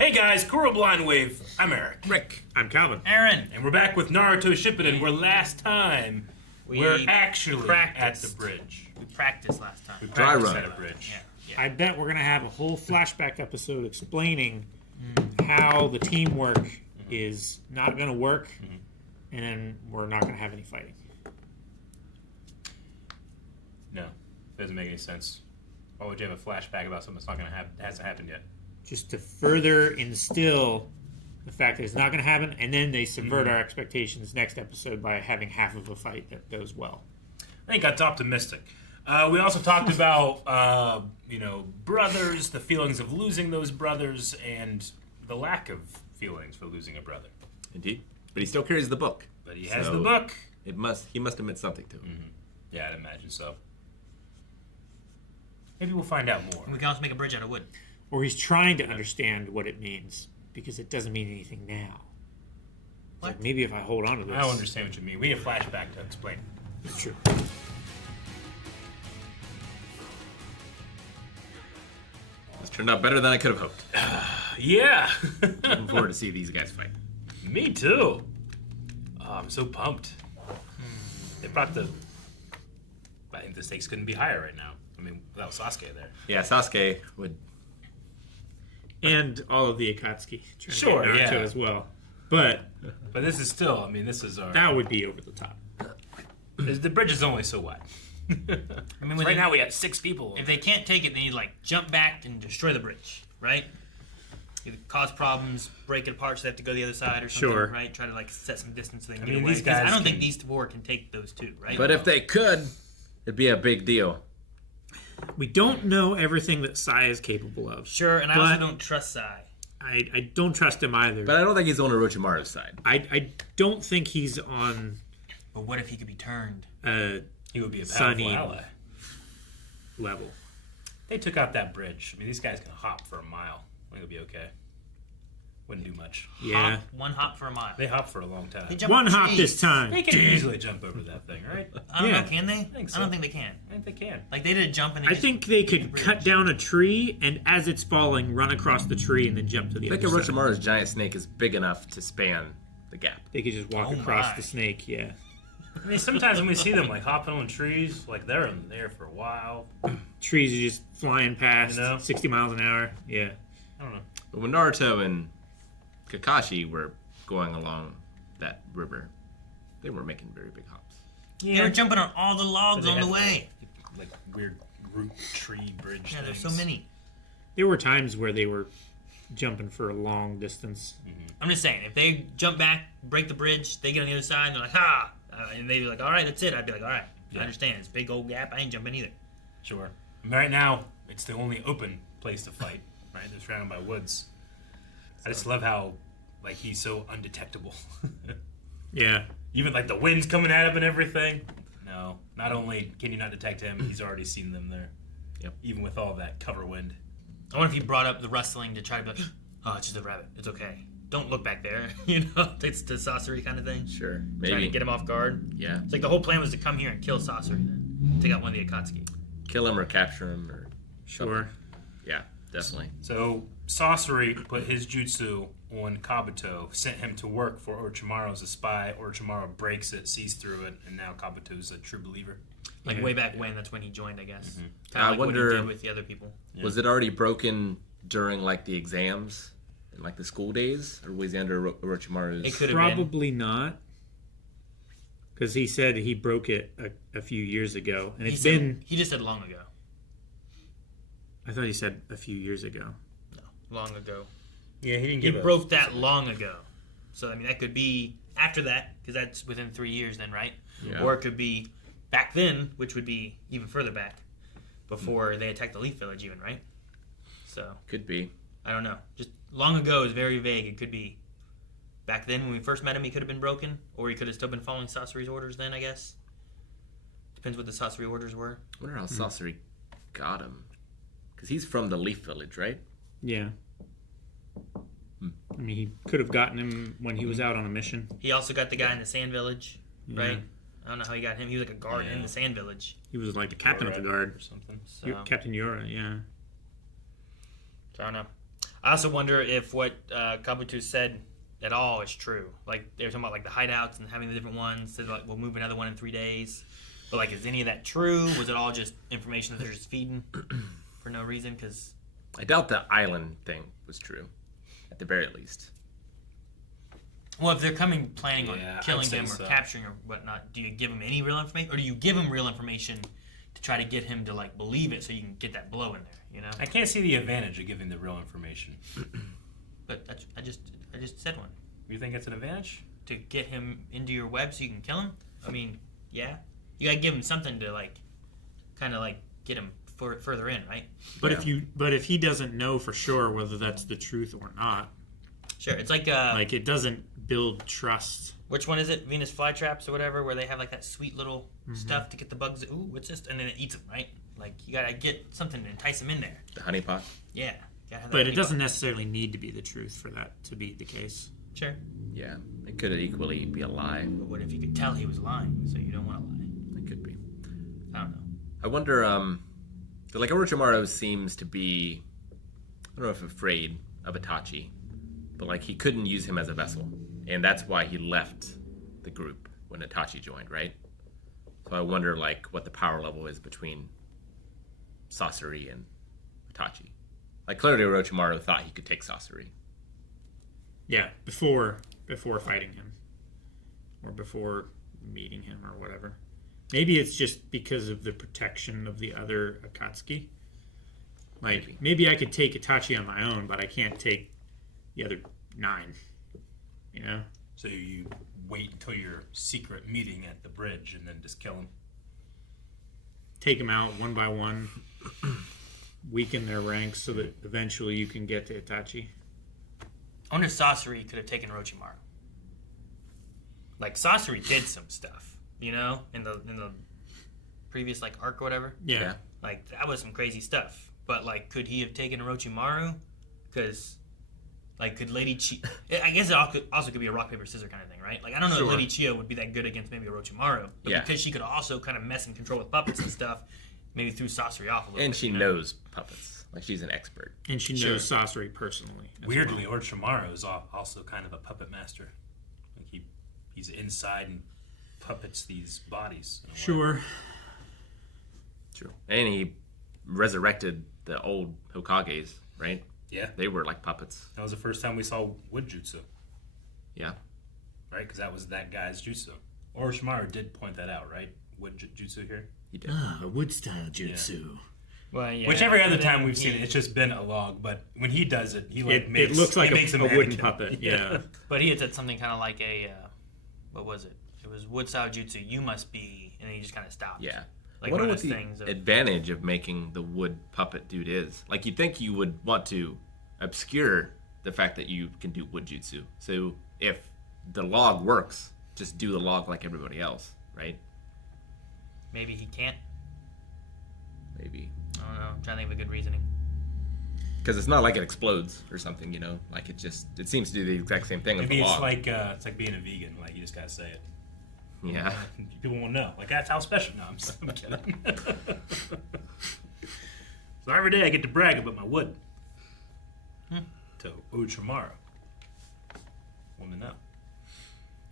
Hey guys, Kuro Blind Wave. I'm Eric. Rick. I'm Calvin. Aaron. And we're back with Naruto Shippuden, where last time we're actually practiced. at the bridge. We practiced last time. We Dry practiced run. at a bridge. Yeah. I bet we're going to have a whole flashback episode explaining how the teamwork is not going to work, and then we're not going to have any fighting. No, doesn't make any sense. Why would you have a flashback about something that's not going to happen? Hasn't happened yet. Just to further instill the fact that it's not going to happen, and then they subvert our expectations next episode by having half of a fight that goes well. I think that's optimistic. We also talked about, brothers, the feelings of losing those brothers, and the lack of feelings for losing a brother. Indeed. But he still carries the book. But he has So the book. He must have meant something to him. Yeah, I'd imagine so. Maybe we'll find out more. We can also make a bridge out of wood. Or he's trying to understand what it means, because it doesn't mean anything now. It's like, maybe if I hold on to this... I don't understand what you mean. We need a flashback to explain. It's true. This turned out better than I could have hoped. Yeah! Looking forward to see these guys fight. Me too. Oh, I'm so pumped. They brought the... I think the stakes couldn't be higher right now. I mean, without Sasuke there. Yeah, Sasuke would... And all of the Akatsuki. trying to Sure, get Naruto yeah. as well. But But this is still, this is our... that would be over the top. The bridge is only so wide. I mean, Right now we got 6 people. If they can't take it, they need to jump back and destroy the bridge, right? Either cause problems, break it apart, so they have to go the other side or something, Sure. right? Try to set some distance so they can mean, get away. these 'Cause guys I don't think can- these four can take those two, right? But if they could, it'd be a big deal. We don't know everything that Sai is capable of. Sure, and I But- also don't trust Sai. I don't trust him either. But I don't think he's on Orochimaru's side. I don't think he's on But what if he could be turned? He would be a powerful Sunny ally. level. They took out that bridge. These guys can hop for a mile. I think it'll be okay. Wouldn't do much. Yeah. One hop for a mile. They hop for a long time. They jump One on hop trees. this time. They can easily jump over that thing, right? I don't Yeah. know, can they? think so. I don't think they can. I think they can. They did a jump and they I just think they could bridge. cut down a tree and as it's falling, run across the tree and then jump to the I think other side. Orochimaru's giant snake is big enough to span the gap. They could just walk Oh across my. the snake, yeah. Sometimes when we see them hopping on trees, they're in there for a while. Trees are just flying past, 60 miles an hour. Yeah. I don't know. But when Naruto and Kakashi were going along that river, they were making very big hops. They were jumping on all the logs They on the had, way. Like weird root tree bridge Yeah, there's so things. many. There were times where they were jumping for a long distance. I'm just saying, if they jump back, break the bridge, they get on the other side, and they're like, ha! And they'd be like, all right, that's it. I'd be like, all right, I understand. It's a big old gap. I ain't jumping either. Sure. Right now, it's the only open place to fight, right? It's surrounded by woods. I just love how, he's so undetectable. Yeah. Even, the wind's coming at him and everything. No, not only can you not detect him, he's already seen them there. Yep. Even with all that cover wind. I wonder if he brought up the rustling to try to be like, oh, it's just a rabbit. It's okay. Don't look back there. It's the Sasori kind of thing. Sure, Trying to maybe. get him off guard. Yeah, It's the whole plan was to come here and kill Sasori then. Take out one of the Akatsuki. kill him or capture him or Sure. yeah, definitely. So, Sasori put his jutsu on Kabuto, sent him to work for Orochimaru as a spy. Orochimaru breaks it, sees through it, and now Kabuto's a true believer. Way back when, that's when he joined, I guess. Kind of I like wonder- what he did with the other people. Yeah. Was it already broken during the exams and the school days, or was he under Orochimaru's? It could have been. Probably not. Because he said he broke it a few years ago. And it's been... He just said long ago. I thought he said a few years ago. No, long ago. Yeah, he didn't He broke that long ago. So, that could be after that, because that's within 3 years then, right? Yeah. Or it could be back then, which would be even further back, before they attacked the Leaf Village even, right? So, Could be. I don't know. Just long ago is very vague. It could be back then when we first met him, he could have been broken, or he could have still been following Sasori's orders then, I guess. Depends what the Sasori orders were. I wonder how Sasori got him. Because he's from the Leaf Village, right? Yeah. I mean, he could have gotten him when he was out on a mission. He also got the guy in the Sand Village, Yeah. right? I don't know how he got him. He was like a guard in Yeah. the Sand Village. He was like the captain of the or guard. something. So, Captain Yora, yeah. so I don't know. I also wonder if what Kabuto said at all is true. Like, they were talking about, like, the hideouts and having the different ones. Said, like, we'll move another one in 3 days. But, like, is any of that true? Was it all just information that they're just feeding for no reason? Because I doubt the island thing was true, at the very least. well, if they're planning on Yeah, I'd killing say him or so. capturing or whatnot, do you give him any real information? Or do you give him real information to try to get him to, like, believe it so you can get that blow in there, you know? I can't see the advantage of giving the real information. But I just said one. You think it's an advantage? To get him into your web so you can kill him? I mean, yeah. You gotta give him something to, like, kind of, like, get him further in, right? But Yeah. if he doesn't know for sure whether that's the truth or not, Sure. It's like it doesn't build trust. which one is it? Venus flytraps or whatever, where they have, like, that sweet little stuff to get the bugs. Ooh, what's this? And then it eats them, right? Like, you gotta get something to entice him in there. The honeypot? Yeah. Gotta have that But it honey doesn't pot. necessarily need to be the truth for that to be the case. Sure. Yeah. It could equally be a lie. But what if you could tell he was lying, so you don't want to lie? It could be. I don't know. I wonder, like, Orochimaru seems to be, I don't know if afraid of Itachi, but, like, he couldn't use him as a vessel. And that's why he left the group when Itachi joined, right? So I wonder, like, what the power level is between Sasori and Itachi. Like, clearly Orochimaru thought he could take Sasori. Yeah, before fighting him, or before meeting him, or whatever. Maybe it's just because of the protection of the other Akatsuki. Like, maybe I could take Itachi on my own, but I can't take the other 9. You know? So you wait until your secret meeting at the bridge and then just kill him. Take them out one by one, weaken their ranks so that eventually you can get to Itachi. I wonder if Sasori could have taken Orochimaru. Like, Sasori did some stuff, you know, in the previous, like, arc or whatever. Yeah. Like, that was some crazy stuff. But, like, could he have taken Orochimaru? Because, like, could Lady Chi... I guess it also could be a rock, paper, scissors kind of thing, right? Like, I don't know Sure. if Lady Chia would be that good against maybe Orochimaru. But Yeah. because she could also kind of mess and control with puppets and stuff, maybe threw Sasori off a little And bit. she you know? knows puppets. Like, she's an expert. And she knows Sasori personally. as Weirdly, well. Orochimaru is also kind of a puppet master. Like he's inside and puppets these bodies. in a way. Sure. True. And he resurrected the old Hokages, right? Yeah, They were like puppets. that was the first time we saw wood jutsu, Yeah. right? Because that was that guy's jutsu. Orochimaru did point that out, right? Wood jutsu here. He did. A wood style jutsu. Well, yeah. Which every other and time then we've seen it, it's just been a log. But when he does it, he like It makes looks like he makes a him wooden mannequin. puppet. Yeah. But he had said something kind of like a, what was it? It was wood style jutsu. You must be, and then he just kind of stopped. Yeah. Like I wonder one what of the those things. advantage of making the wood puppet dude is. Like, you'd think you would want to obscure the fact that you can do wood jutsu. So if the log works, just do the log like everybody else, right? Maybe he can't. Maybe. I don't know. I'm trying to think of a good reasoning. Because it's not like it explodes or something, you know? Like, it seems to do the exact same thing with Maybe the it's log. like being a vegan. Like you just gotta say it. Yeah. People won't know. Like that's how special. No, I'm kidding. So every day I get to brag about my wood. To Orochimaru. Want to know?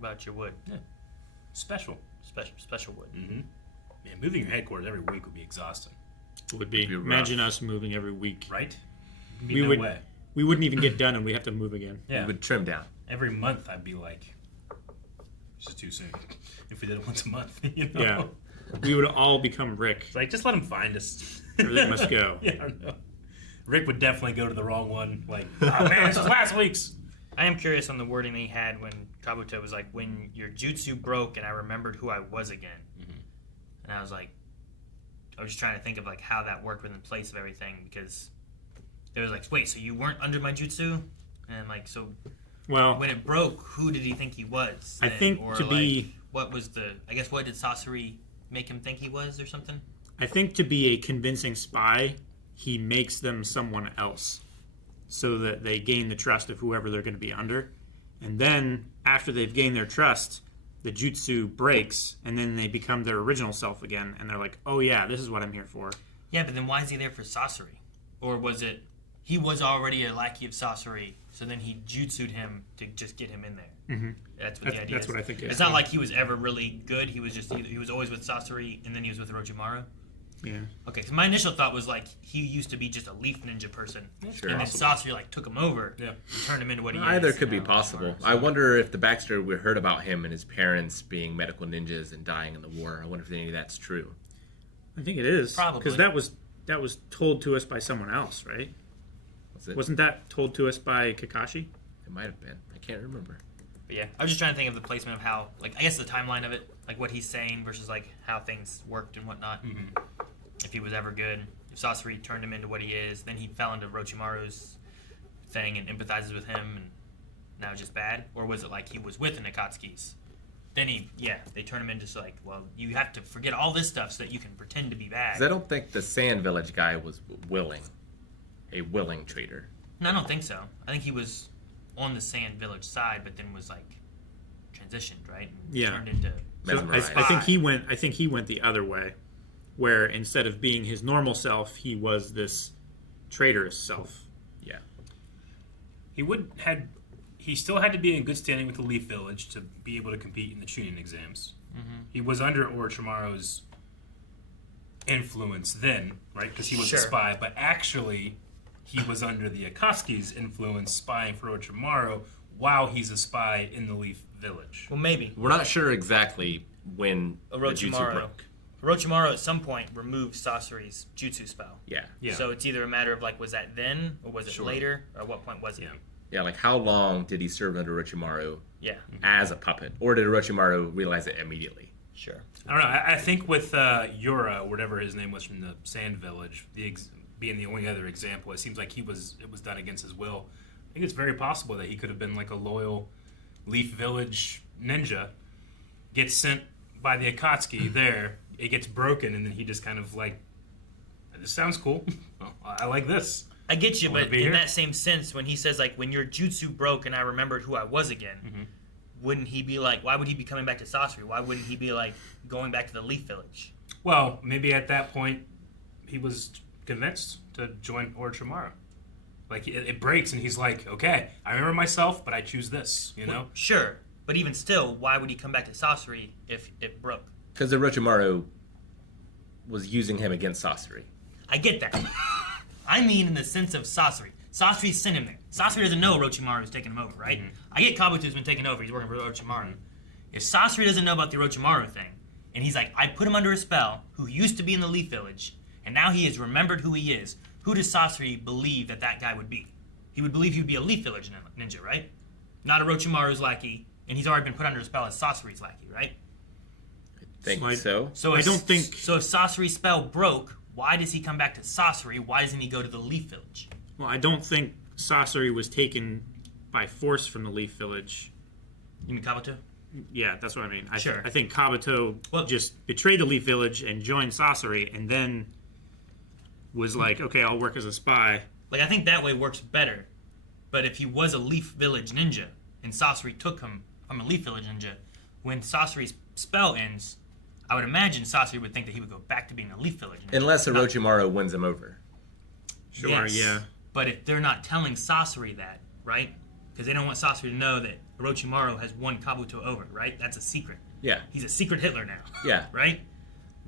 About your wood. Special. Special wood. Man, moving your headquarters every week would be exhausting, Would be. Be rough. Imagine us moving every week. right? We no would. way. We wouldn't even get done, and we have to move again. Yeah. It would trim down. Every month I'd be like, this is too soon. If we did it once a month, you know? Yeah. We would all become Rick. It's like, just let him find us. Everything must go. Yeah, I know. Rick would definitely go to the wrong one. Like, oh man, this is last week's. I am curious on the wording that he had when Kabuto was like, when your jutsu broke and I remembered who I was again. And I was like, I was just trying to think of like how that worked within place of everything because it was like, wait, so you weren't under my jutsu? And like, so Well, when it broke, who did he think he was? I then? think Or, to like, be- what was the? I guess what did Sasori make him think he was or something? I think to be a convincing spy, he makes them someone else so that they gain the trust of whoever they're going to be under. And then, after they've gained their trust, the jutsu breaks, and then they become their original self again, and they're like, oh yeah, this is what I'm here for. Yeah, but then why is he there for Sasori? Or was it he was already a lackey of Sasori, so then he jutsu'd him to just get him in there. Mm-hmm. That's what the idea That's is. what I think. It's not like he was ever really good. He was just he was always with Sasori, and then he was with Orochimaru. Yeah. Okay, so my initial thought was like he used to be just a leaf ninja person, Sure. and then Sasori like took him over, Yeah. and turned him into what he is. Either could be now, possible. Orochimaru. I wonder if the backstory we heard about him and his parents being medical ninjas and dying in the war. I wonder if any of that's true. I think it is. Probably. Because that was told to us by someone else, right? Was it? Wasn't that told to us by Kakashi? It might have been. I can't remember. But yeah, I was just trying to think of the placement of how, like, I guess the timeline of it, like what he's saying versus like how things worked and whatnot. Mm-hmm. If he was ever good, if Sasori turned him into what he is, then he fell into Orochimaru's thing and empathizes with him, and now it's just bad. Or was it like he was with the Akatsuki's? Then they turn him into like, well, you have to forget all this stuff so that you can pretend to be bad. 'Cause I don't think the Sand Village guy was a willing traitor. No, I don't think so. I think he was on the Sand Village side, but then was like transitioned, right? And Yeah. turned into. So Mesmerized. I think he went the other way, where instead of being his normal self, he was this traitorous self. Yeah. He still had to be in good standing with the Leaf Village to be able to compete in the Chunin exams. Mm-hmm. He was under Orochimaru's influence then, right? Because he was Sure. a spy, but actually he was under the Akatsuki's influence spying for Orochimaru while he's a spy in the Leaf Village. Well, maybe. We're not sure exactly when the jutsu Orochimaru. broke. Orochimaru at some point removed Sasori's jutsu spell. Yeah. Yeah. So it's either a matter of like, was that then, or was it Sure. later, or at what point was it? Yeah. Yeah, like how long did he serve under Orochimaru Yeah, as a puppet? Or did Orochimaru realize it immediately? sure. I don't know. I think with Yura, whatever his name was from the Sand Village, being the only other example, it seems like it was done against his will. I think it's very possible that he could have been like a loyal Leaf Village ninja, gets sent by the Akatsuki there, it gets broken, and then he just kind of like, this sounds cool. Well, I like this. I get you, Wanna but be in here? that same sense, when he says like, when your jutsu broke and I remembered who I was again, Mm-hmm. wouldn't he be like, why would he be coming back to Sasori? Why wouldn't he be like going back to the Leaf Village? Well, maybe at that point he was convinced to join Orochimaru. Like it breaks, and he's like, "Okay, I remember myself, but I choose this." You know? Sure, but even still, why would he come back to Sasori if it broke? Because Orochimaru was using him against Sasori. I get that. I mean in the sense of Sasori. Sasori sent him there. Sasori doesn't know Orochimaru's taking him over, right? Mm-hmm. I get Kabuto's been taken over. He's working for Orochimaru. If Sasori doesn't know about the Orochimaru thing, and he's like, I put him under a spell, who used to be in the Leaf Village, and now he has remembered who he is, who does Sasori believe that guy would be? He would believe he would be a Leaf Village ninja, right? Not Orochimaru's lackey, and he's already been put under a spell as Sasori's lackey, right? Think So I- so? So I if- don't think- So if Sasori's spell broke, why does he come back to Sasori? Why doesn't he go to the Leaf Village? Well, I don't think Sasori was taken by force from the Leaf Village. You mean Kabuto? Yeah, that's what I mean. Sure. I think Kabuto just betrayed the Leaf Village and joined Sasori, and then was like, okay, I'll work as a spy. Like, I think that way works better. But if he was a Leaf Village ninja, and Sasori took him from a Leaf Village ninja, when Sasori's spell ends, I would imagine Sasori would think that he would go back to being a Leaf Village ninja. Unless Orochimaru wins him over. Sure, Yes. yeah. But if they're not telling Sasori that, right? Because they don't want Sasori to know that Orochimaru has won Kabuto over, right? That's a secret. Yeah. He's a secret Hitler now, Yeah. right?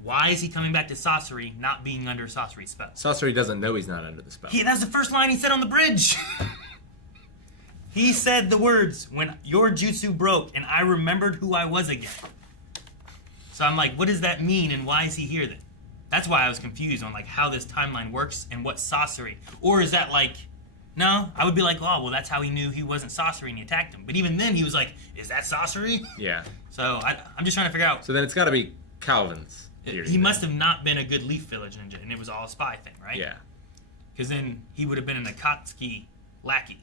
Why is he coming back to Sasori, not being under Sasori's spell? Sasori doesn't know he's not under the spell. That was the first line he said on the bridge. He said the words, when your jutsu broke and I remembered who I was again. So I'm like, what does that mean and why is he here then? That's why I was confused on like how this timeline works and what Sasori. Or is that like, no, I would be like, oh, well, that's how he knew he wasn't Sasori and he attacked him. But even then he was like, is that Sasori? Yeah. So I'm just trying to figure out. So then it's got to be Calvin's theory. He must have not been a good Leaf Village ninja and it was all a spy thing, right? Yeah. Because then he would have been an Akatsuki lackey,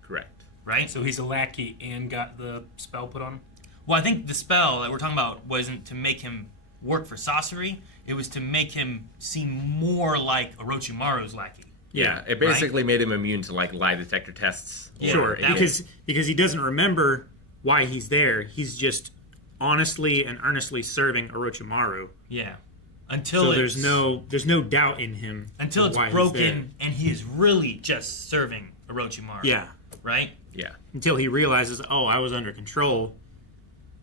Correct. right? So he's a lackey and got the spell put on him? Well, I think the spell that we're talking about wasn't to make him work for Sasori. It was to make him seem more like Orochimaru's lackey. Yeah. It basically made him immune to like lie detector tests. Yeah, Sure, that because he doesn't remember why he's there. He's just honestly and earnestly serving Orochimaru. Yeah. Until So it's, there's no doubt in him. until of it's why he's broken there. and he is really just serving Orochimaru. Yeah. Right? Yeah. Until he realizes, oh, I was under control.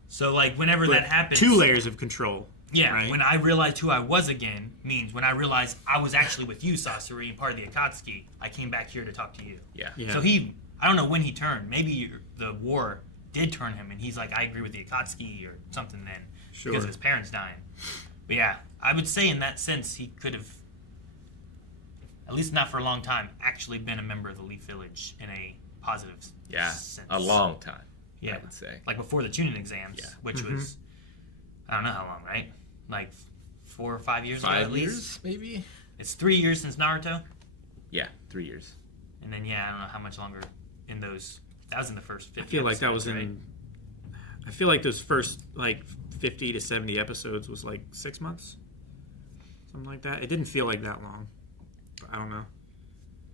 So, like, whenever But that happens... 2 layers of control. Yeah, right? when I realized who I was again means when I realized I was actually with you, Sasori, and part of the Akatsuki, I came back here to talk to you. Yeah. Yeah. So I don't know when he turned. Maybe the war did turn him, and he's like, I agree with the Akatsuki or something then. Sure. Because of his parents dying. But yeah, I would say in that sense, he could have, at least not for a long time, actually been a member of the Leaf Village in a positive Yeah. sense. A long time. Yeah. I would say. Like before the tuning exams, Yeah. which was, I don't know how long, right? Like 4 or 5 years ago 5 at years, least. maybe. It's 3 years since Naruto. Yeah, 3 years. And then, yeah, I don't know how much longer in those. That was in the first 50 I feel like that was episodes, in. I feel like those first like 50 to 70 episodes was like 6 months, something like that. It didn't feel like that long. I don't know.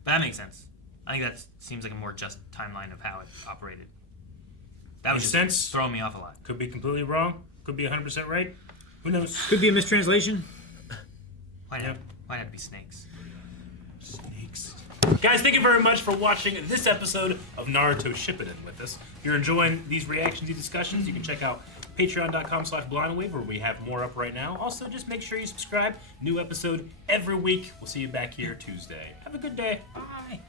But that makes sense. I think that seems like a more just timeline of how it operated. That was Makes just sense. throwing me off a lot. Could be completely wrong. Could be 100% right. Who knows? Could be a mistranslation. Why Yeah. not? Why not be snakes? Snakes. Guys, thank you very much for watching this episode of Naruto Shippuden with us. If you're enjoying these reactions, these discussions, you can check out patreon.com/blindwave where we have more up right now. Also, just make sure you subscribe. New episode every week. We'll see you back here Tuesday. Have a good day. Bye.